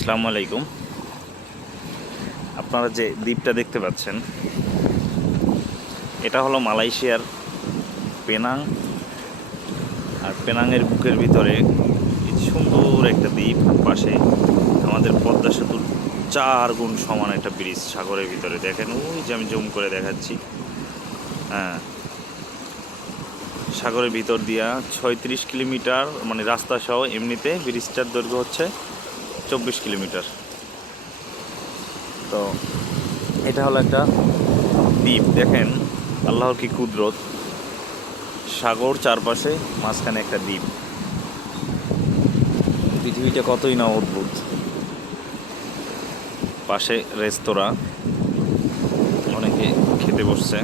আসসালামু আলাইকুম। আপনারা যে দ্বীপটা দেখতে পাচ্ছেন, এটা হলো মালয়েশিয়ার পেনাং। আর পেনাংয়ের বুকের ভিতরে সুন্দর একটা দ্বীপ পাশে আমাদের পদ্মা সেতুর চার গুণ সমান একটা ব্রিজ সাগরের ভিতরে। দেখেন, ওই যে আমি জুম করে দেখাচ্ছি। হ্যাঁ। সাগরের ভিতর দিয়া ছয়ত্রিশ কিলোমিটার মানে রাস্তা সহ এমনিতে ব্রিজটার দৈর্ঘ্য হচ্ছে চব্বিশ কিলোমিটার। তো এটা হলো একটা দ্বীপ, দেখেন। আল্লাহর কি কুদরত। সাগর চারপাশে মাঝখানে একটা দ্বীপ। পৃথিবীটা কতই না অদ্ভুত। পাশে রেস্তোরাঁ। অনেকে খেতে বসছে।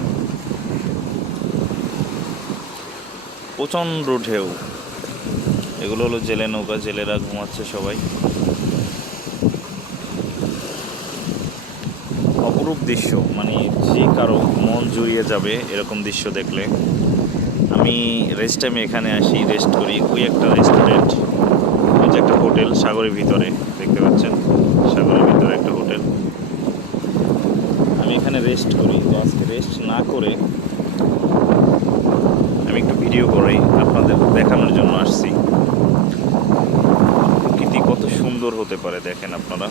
প্রচণ্ড ঢেউ। এগুলো হলো জেলে নৌকা, জেলেরা ঘুমাচ্ছে সবাই। অপরূপ দৃশ্য মানে যে কারও মন জুড়িয়ে যাবে এরকম দৃশ্য দেখলে। আমি রেস্ট টাইমে এখানে আসি রেস্ট করি। ওই একটা রেস্টুরেন্ট ওই যে একটা হোটেল সাগরের ভিতরে, দেখতে পাচ্ছেন? সাগরের ভিতরে একটা হোটেল আমি এখানে রেস্ট করি। তো আজকে রেস্ট না করে আমি একটু ভিডিও করি আপনাদের দেখানোর জন্য আসছি। প্রকৃতি কত সুন্দর হতে পারে, দেখেন আপনারা।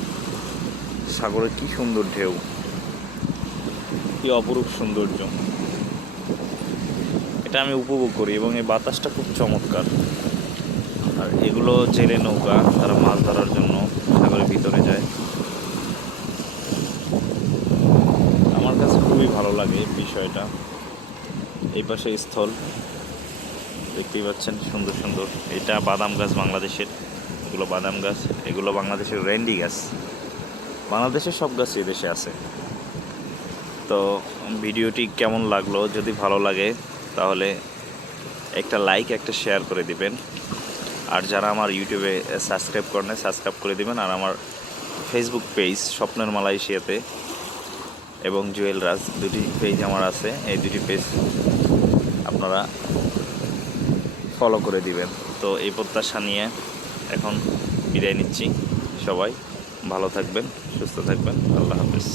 সাগরে কি সুন্দর ঢেউ। কি অপরূপ সৌন্দর্য। এটা আমি উপভোগ করি এবং এই বাতাসটা খুব চমৎকার। আর এগুলো জেলে নৌকা, তারা মাছ ধরার জন্য সাগরের ভিতরে যায়। আমার কাছে খুবই ভালো লাগে বিষয়টা। এই পাশে স্থল, দেখতেই পাচ্ছেন সুন্দর সুন্দর। এটা বাদাম গাছ বাংলাদেশের, এগুলো বাদাম গাছ, এগুলো বাংলাদেশের রেন্ডি গাছ। বাংলাদেশের সব গাছ এদেশে আছে। তো ভিডিওটি কেমন লাগল? যদি ভালো লাগে, তাহলে একটা লাইক একটা শেয়ার করে দিবেন। আর যারা আমার ইউটিউবে সাবস্ক্রাইব করেন সাবস্ক্রাইব করে দিবেন। আর আমার ফেসবুক পেজ স্বপ্নের মালয়েশিয়াতে এবং জুয়েল রাজ, দুটি পেজ আমার আছে। এই দুটি পেজ আপনারা ফলো করে দিবেন। তো এই প্রত্যাশা নিয়ে এখন বিদায় নিচ্ছি সবাই। ভালো থাকবেন, সুস্থ থাকবেন। আল্লাহ হাফেজ।